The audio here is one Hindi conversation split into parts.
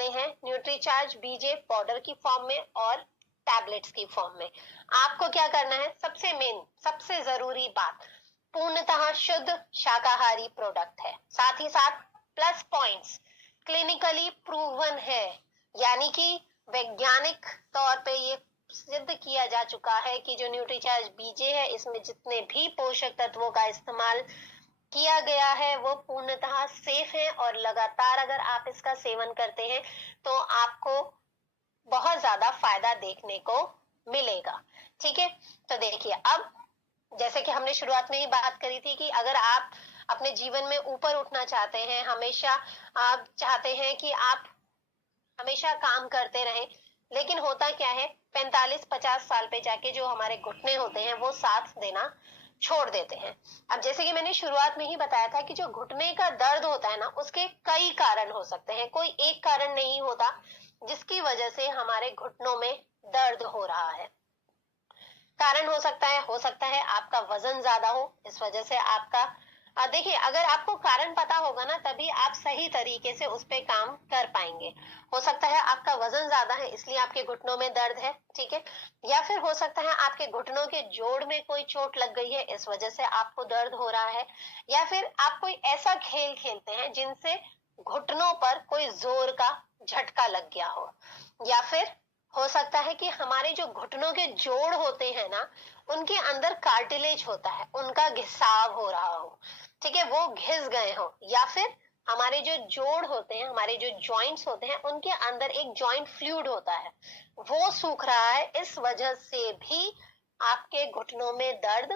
आने हैं न्यूट्रीचार्ज बीजे पाउडर की फॉर्म में और टैबलेट्स की फॉर्म में। आपको क्या करना है, सबसे मेन सबसे जरूरी बात, पूर्णतः शुद्ध शाकाहारी प्रोडक्ट है, साथ ही साथ प्लस पॉइंट्स क्लिनिकली प्रूवन है, यानी कि वैज्ञानिक तौर पे ये सिद्ध किया जा चुका है कि जो न्यूट्रीचार्ज बीजे है इसमें जितने भी पोषक तत्वों का इस्तेमाल किया गया है वो पूर्णतः सेफ है, और लगातार अगर आप इसका सेवन करते हैं तो आपको बहुत ज्यादा फायदा देखने को मिलेगा। ठीक है, तो देखिए अब जैसे कि हमने शुरुआत में ही बात करी थी कि अगर आप अपने जीवन में ऊपर उठना चाहते हैं, हमेशा आप चाहते हैं कि आप हमेशा काम करते रहें, लेकिन होता क्या है 45-50 साल पे जाके जो हमारे घुटने होते हैं वो साथ देना छोड़ देते हैं। अब जैसे कि मैंने शुरुआत में ही बताया था कि जो घुटने का दर्द होता है ना उसके कई कारण हो सकते हैं, कोई एक कारण नहीं होता जिसकी वजह से हमारे घुटनों में दर्द हो रहा है। कारण हो सकता है आपका वजन ज्यादा हो, इस वजह से आपका देखिए अगर आपको कारण पता होगा ना तभी आप सही तरीके से उस पे काम कर पाएंगे। हो सकता है आपका वजन ज्यादा है इसलिए आपके घुटनों में दर्द है, ठीक है, या फिर हो सकता है आपके घुटनों के जोड़ में कोई चोट लग गई है इस वजह से आपको दर्द हो रहा है, या फिर आप कोई ऐसा खेल खेलते हैं जिनसे घुटनों पर कोई जोर का झटका लग गया हो, या फिर हो सकता है कि हमारे जो घुटनों के जोड़ होते हैं ना उनके अंदर कार्टिलेज होता है, उनका घिसाव हो रहा हो, ठीक है, वो घिस गए हो, या फिर हमारे जो जोड़ होते हैं, हमारे जो जॉइंट्स होते हैं उनके अंदर एक जॉइंट फ्लूइड होता है वो सूख रहा है, इस वजह से भी आपके घुटनों में दर्द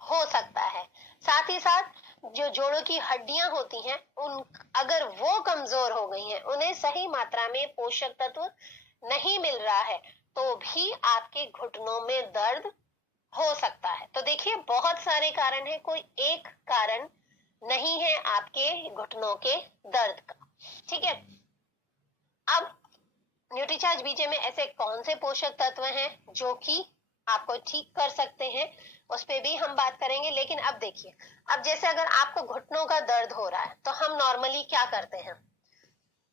हो सकता है। साथ ही साथ जो जोड़ों की हड्डियां होती हैं उन अगर वो कमजोर हो गई हैं, उन्हें सही मात्रा में पोषक तत्व नहीं मिल रहा है तो भी आपके घुटनों में दर्द हो सकता है। तो देखिए बहुत सारे कारण हैं, कोई एक कारण नहीं है आपके घुटनों के दर्द का। ठीक है, अब न्यूट्रीचार्ज बीजे में ऐसे कौन से पोषक तत्व हैं जो कि आपको ठीक कर सकते हैं उस पे भी हम बात करेंगे। लेकिन अब देखिए, अब जैसे अगर आपको घुटनों का दर्द हो रहा है तो हम नॉर्मली क्या करते हैं,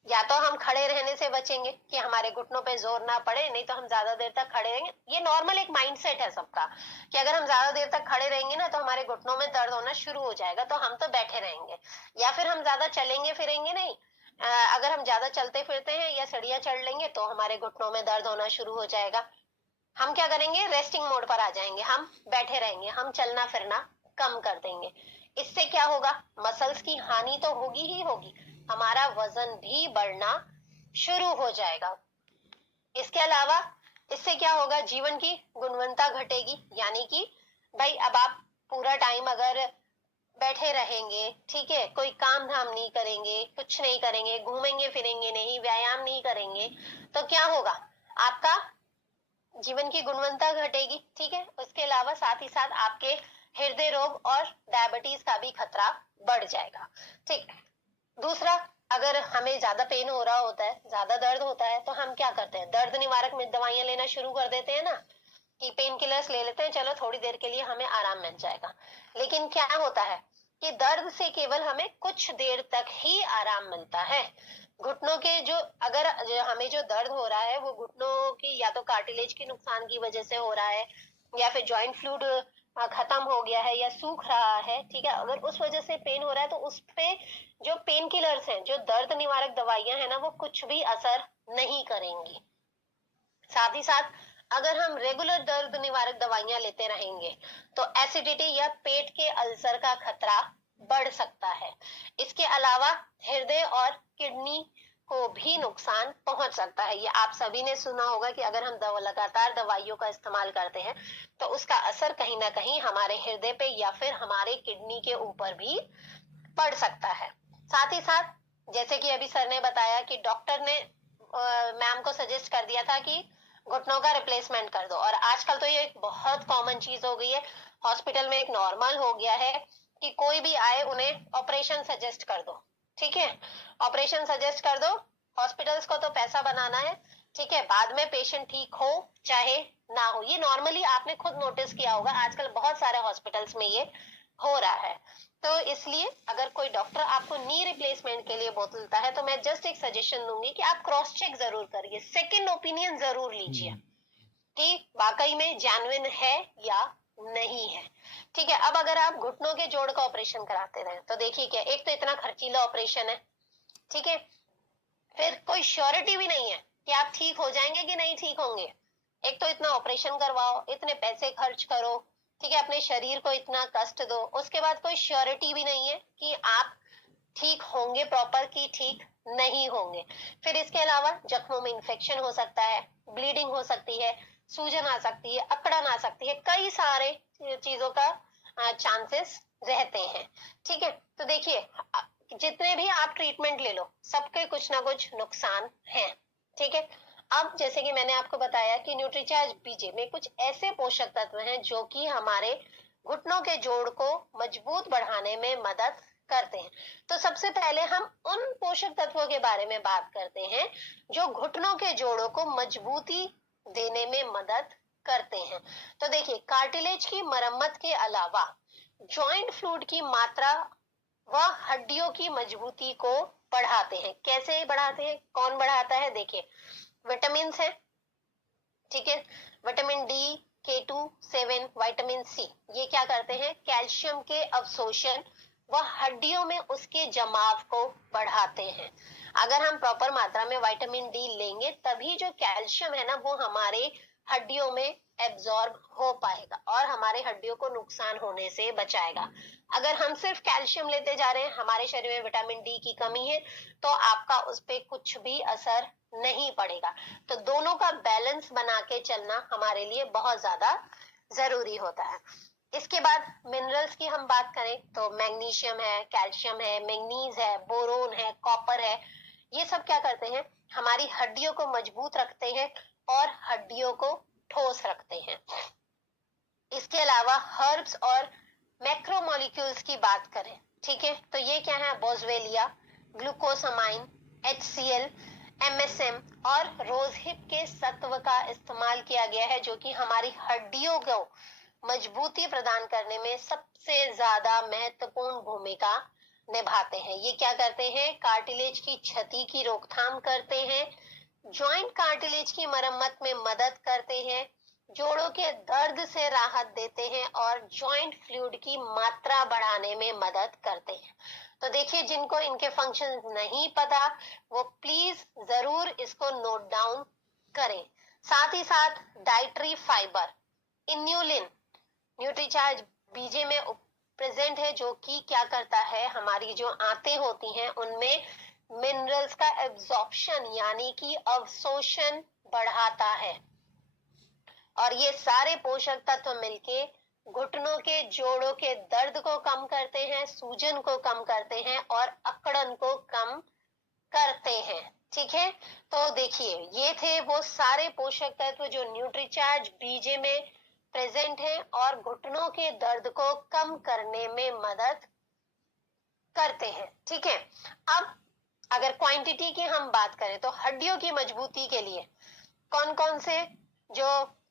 या तो हम खड़े रहने से बचेंगे कि हमारे घुटनों पे जोर ना पड़े, नहीं तो हम ज्यादा देर तक खड़े रहेंगे। ये नॉर्मल एक माइंडसेट है सबका कि अगर हम ज्यादा देर तक खड़े रहेंगे ना तो हमारे घुटनों में दर्द होना शुरू हो जाएगा, तो हम तो बैठे रहेंगे, या फिर हम ज्यादा चलेंगे फिरेंगे नहीं, अगर हम ज्यादा चलते फिरते हैं या सीढ़ियां चढ़ लेंगे तो हमारे घुटनों में दर्द होना शुरू हो जाएगा। हम क्या करेंगे, रेस्टिंग मोड पर आ जाएंगे, हम बैठे रहेंगे, हम चलना फिरना कम कर देंगे। इससे क्या होगा, मसल्स की हानि तो होगी ही होगी, हमारा वजन भी बढ़ना शुरू हो जाएगा। इसके अलावा इससे क्या होगा, जीवन की गुणवत्ता घटेगी, यानी कि भाई अब आप पूरा टाइम अगर बैठे रहेंगे, ठीक है, कोई काम धाम नहीं करेंगे, कुछ नहीं करेंगे, घूमेंगे फिरेंगे नहीं, व्यायाम नहीं करेंगे, तो क्या होगा, आपका जीवन की गुणवत्ता घटेगी। ठीक है, उसके अलावा साथ ही साथ आपके हृदय रोग और डायबिटीज का भी खतरा बढ़ जाएगा। ठीक, दूसरा, अगर हमें ज्यादा पेन हो रहा होता है, ज्यादा दर्द होता है, तो हम क्या करते हैं, दर्द निवारक में दवाइयां लेना शुरू कर देते हैं ना, कि पेन किलर्स ले लेते हैं, चलो थोड़ी देर के लिए हमें आराम मिल जाएगा। लेकिन क्या होता है कि दर्द से केवल हमें कुछ देर तक ही आराम मिलता है। घुटनों के जो अगर हमें जो दर्द हो रहा है वो घुटनों की या तो कार्टिलेज के नुकसान की वजह से हो रहा है, या फिर जॉइंट फ्लूइड खत्म हो गया है या सूख रहा है, ठीक है, अगर उस वजह से पेन हो रहा है तो उस पे जो पेन किलर्स हैं, जो दर्द निवारक दवाइयां हैं ना, वो कुछ भी असर नहीं करेंगी। साथ ही साथ अगर हम रेगुलर दर्द निवारक दवाइयां लेते रहेंगे तो एसिडिटी या पेट के अल्सर का खतरा बढ़ सकता है। इसके अलावा हृदय और किडनी को भी नुकसान पहुंच सकता है। ये आप सभी ने सुना होगा कि अगर हम लगातार दवाइयों का इस्तेमाल करते हैं तो उसका असर कहीं ना कहीं हमारे हृदय पे या फिर हमारे किडनी के ऊपर भी पड़ सकता है। साथ ही साथ जैसे कि अभी सर ने बताया कि डॉक्टर ने मैम को सजेस्ट कर दिया था कि घुटनों का रिप्लेसमेंट कर दो, और आजकल तो ये एक बहुत कॉमन चीज हो गई है, हॉस्पिटल में एक नॉर्मल हो गया है कि कोई भी आए उन्हें ऑपरेशन सजेस्ट कर दो। ठीक है, ऑपरेशन सजेस्ट कर दो, हॉस्पिटल्स को तो पैसा बनाना है, ठीक है, बाद में पेशेंट ठीक हो चाहे ना हो। ये नॉर्मली आपने खुद नोटिस किया होगा, आजकल बहुत सारे हॉस्पिटल्स में ये हो रहा है। तो इसलिए अगर कोई डॉक्टर आपको नी रिप्लेसमेंट के लिए बोलता है तो मैं जस्ट एक सजेशन दूंगी कि आप क्रॉस चेक जरूर करिए, सेकंड ओपिनियन जरूर लीजिए कि वाकई में जेन्युइन है या नहीं है। ठीक है, अब अगर आप घुटनों के जोड़ का ऑपरेशन कराते रहे तो देखिए क्या, एक तो इतना खर्चीला ऑपरेशन है, ठीक है, फिर कोई श्योरिटी भी नहीं है कि आप ठीक हो जाएंगे कि नहीं ठीक होंगे। एक तो इतना ऑपरेशन करवाओ, इतने पैसे खर्च करो, ठीक है, अपने शरीर को इतना कष्ट दो, उसके बाद कोई श्योरिटी भी नहीं है कि आप ठीक होंगे प्रॉपर की ठीक नहीं होंगे। फिर इसके अलावा जख्मों में इंफेक्शन हो सकता है, ब्लीडिंग हो सकती है, सूजन आ सकती है, अकड़न आ सकती है, कई सारे चीजों का चांसेस रहते हैं। ठीक है, तो देखिए जितने भी आप ट्रीटमेंट ले लो सबके कुछ ना कुछ नुकसान है। ठीक है, अब जैसे कि मैंने आपको बताया कि न्यूट्रीचार्ज बीजे में कुछ ऐसे पोषक तत्व हैं जो कि हमारे घुटनों के जोड़ को मजबूत बढ़ाने में मदद करते हैं। तो सबसे पहले हम उन पोषक तत्वों के बारे में बात करते हैं जो घुटनों के जोड़ों को मजबूती देने में मदद करते हैं। तो देखिए, कार्टिलेज की मरम्मत के अलावा जॉइंट फ्लूइड की मात्रा व हड्डियों की मजबूती को बढ़ाते हैं। कैसे बढ़ाते हैं, कौन बढ़ाता है, देखिए विटामिन है, ठीक है, vitamin D, K2, 7, vitamin C, ये क्या करते हैं, कैल्शियम के अवशोषण व हड्डियों में उसके जमाव को बढ़ाते हैं। अगर हम प्रॉपर मात्रा में विटामिन डी लेंगे तभी जो कैल्शियम है ना वो हमारे हड्डियों में एब्जॉर्ब हो पाएगा और हमारे हड्डियों को नुकसान होने से बचाएगा। अगर हम सिर्फ कैल्शियम लेते जा रहे हैं, हमारे शरीर में विटामिन डी की कमी है, तो आपका उस पर कुछ भी असर नहीं पड़ेगा। तो दोनों का बैलेंस बना के चलना हमारे लिए बहुत ज्यादा जरूरी होता है। इसके बाद मिनरल्स की हम बात करें तो मैग्नीशियम है, कैल्शियम है, मैग्नीज है, बोरोन है, कॉपर है, ये सब क्या करते हैं, हमारी हड्डियों को मजबूत रखते हैं और हड्डियों को ठोस रखते हैं। इसके अलावा हर्ब्स और मैक्रोमोलिक्यूल्स की बात करें, ठीक है, तो ये क्या है, बोसवेलिया, ग्लूकोसामाइन, HCl, MSM और रोजहिप के सत्व का इस्तेमाल किया गया है जो कि हमारी हड्डियों को मजबूती प्रदान करने में सबसे ज्यादा महत्वपूर्ण भूमिका निभाते हैं। ये क्या करते हैं, कार्टिलेज की क्षति की रोकथाम करते हैं, जॉइंट कार्टिलेज की मरम्मत में मदद करते हैं, जोड़ों के दर्द से राहत देते हैं और जॉइंट फ्लूइड की मात्रा बढ़ाने में मदद करते हैं। तो देखिए, जिनको इनके फंक्शन नहीं पता वो प्लीज जरूर इसको नोट डाउन करें। साथ ही साथ डाइटरी फाइबर, इन्यूलिन न्यूट्रीचार्ज बीजे में प्रेजेंट है जो कि क्या करता है, हमारी जो आंतें होती हैं उनमें मिनरल्स का एब्जॉर्प्शन यानी कि अवशोषण बढ़ाता है और ये सारे पोषक तत्व मिलके घुटनों के जोड़ों के दर्द को कम करते हैं, सूजन को कम करते हैं और अकड़न को कम करते हैं। ठीक है, तो देखिए ये थे वो सारे पोषक तत्व जो न्यूट्रीचार्ज बीजे में प्रेजेंट हैं और घुटनों के दर्द को कम करने में मदद करते हैं। ठीक है, अब अगर क्वांटिटी की हम बात करें तो हड्डियों की मजबूती के लिए कौन कौन से जो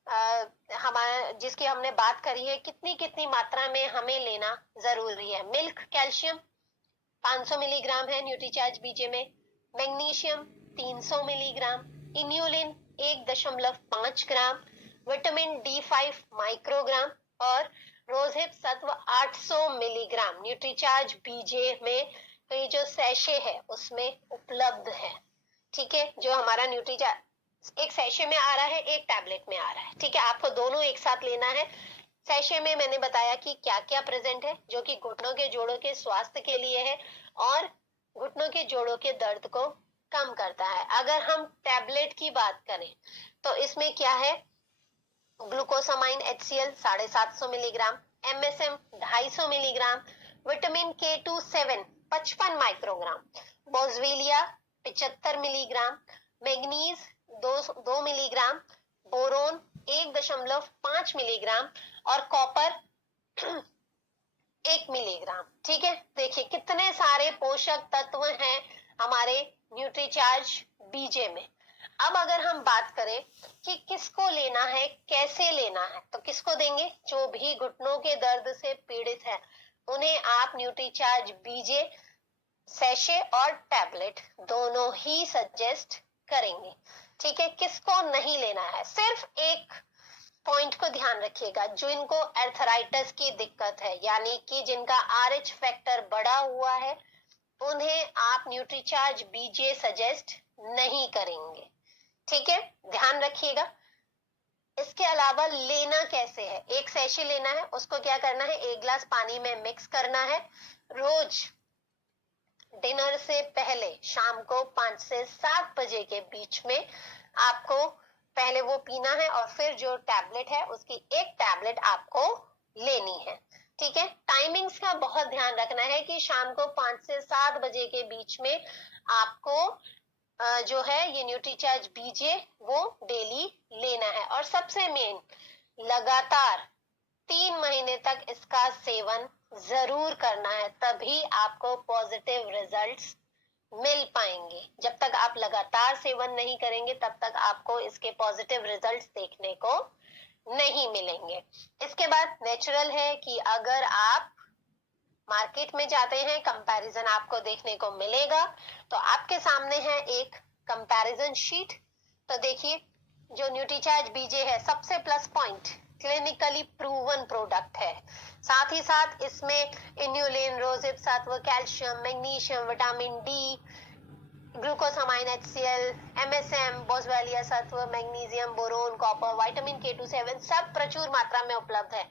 हमारे जिसकी हमने बात करी है, कितनी कितनी मात्रा में हमें लेना जरूरी है। मिल्क कैल्शियम 500 मिलीग्राम है न्यूट्रीचार्ज बीजे में, मैग्नीशियम 300 मिलीग्राम, इन्यूलिन 1.5 ग्राम, विटामिन D5 माइक्रोग्राम और रोजहिप सत्व 800 मिलीग्राम न्यूट्रीचार्ज बीजे में, तो ये जो सैशे है उसमें उपलब्ध है। ठीक है, जो हमारा न्यूट्रीचार्ज एक सैशे में आ रहा है, एक टैबलेट में आ रहा है। ठीक है, आपको दोनों एक साथ लेना है। सैशे में मैंने बताया कि क्या क्या प्रेजेंट है जो कि घुटनों के जोड़ों के स्वास्थ्य के लिए है और घुटनों के जोड़ों के दर्द को कम करता है। अगर हम टैबलेट की बात करें तो इसमें क्या है, glucosamine HCl 750 milligram, MSM 250 milligram, vitamin K2, 55 microgram, boswellia 75 milligram, manganese 2 milligram, boron 1.5 milligram और कॉपर 1 मिलीग्राम। ठीक है, देखिए कितने सारे पोषक तत्व हैं हमारे न्यूट्रीचार्ज बीजे में। अब अगर हम बात करें कि किसको लेना है, कैसे लेना है, तो किसको देंगे, जो भी घुटनों के दर्द से पीड़ित है उन्हें आप न्यूट्रीचार्ज बीजे सैशे और टैबलेट दोनों ही सजेस्ट करेंगे। ठीक है, किसको नहीं लेना है, सिर्फ एक पॉइंट को ध्यान रखिएगा, जो इनको एर्थराइटिस की दिक्कत है यानी कि जिनका RH फैक्टर बढ़ा हुआ है, उन्हें आप न्यूट्रीचार्ज बीजे सजेस्ट नहीं करेंगे। ठीक है, ध्यान रखिएगा। इसके अलावा लेना कैसे है, एक सैशे लेना है, उसको क्या करना है, 1 गिलास पानी में मिक्स करना है। रोज डिनर से पहले शाम को 5 से 7 बजे के बीच में आपको पहले वो पीना है और फिर जो टैबलेट है उसकी एक टैबलेट आपको लेनी है। ठीक है, टाइमिंग्स का बहुत ध्यान रखना है कि शाम को 5 से 7 बजे के बीच में आपको जो है ये न्यूट्रीचार्ज बीजे वो डेली लेना है। और सबसे मेन, लगातार 3 महीने तक इसका सेवन जरूर करना है, तभी आपको पॉजिटिव रिजल्ट्स मिल पाएंगे। जब तक आप लगातार सेवन नहीं करेंगे तब तक आपको इसके पॉजिटिव रिजल्ट्स देखने को नहीं मिलेंगे। इसके बाद नेचुरल है कि अगर आप मार्केट में जाते हैं, कंपैरिजन आपको देखने को मिलेगा। तो आपके सामने है एक कंपैरिजन शीट। तो देखिए, जो न्यूट्रीचार्ज बीजे है, सबसे plus point clinically proven product है। साथ ही साथ इसमें इन्युलिन, रोजिब सत्व, calcium, magnesium, vitamin D, glucosamine HCl, MSM, बोसवेलिया सत्व, magnesium, boron, copper, vitamin K2, 7 सब प्रचुर मात्रा में उपलब्ध है।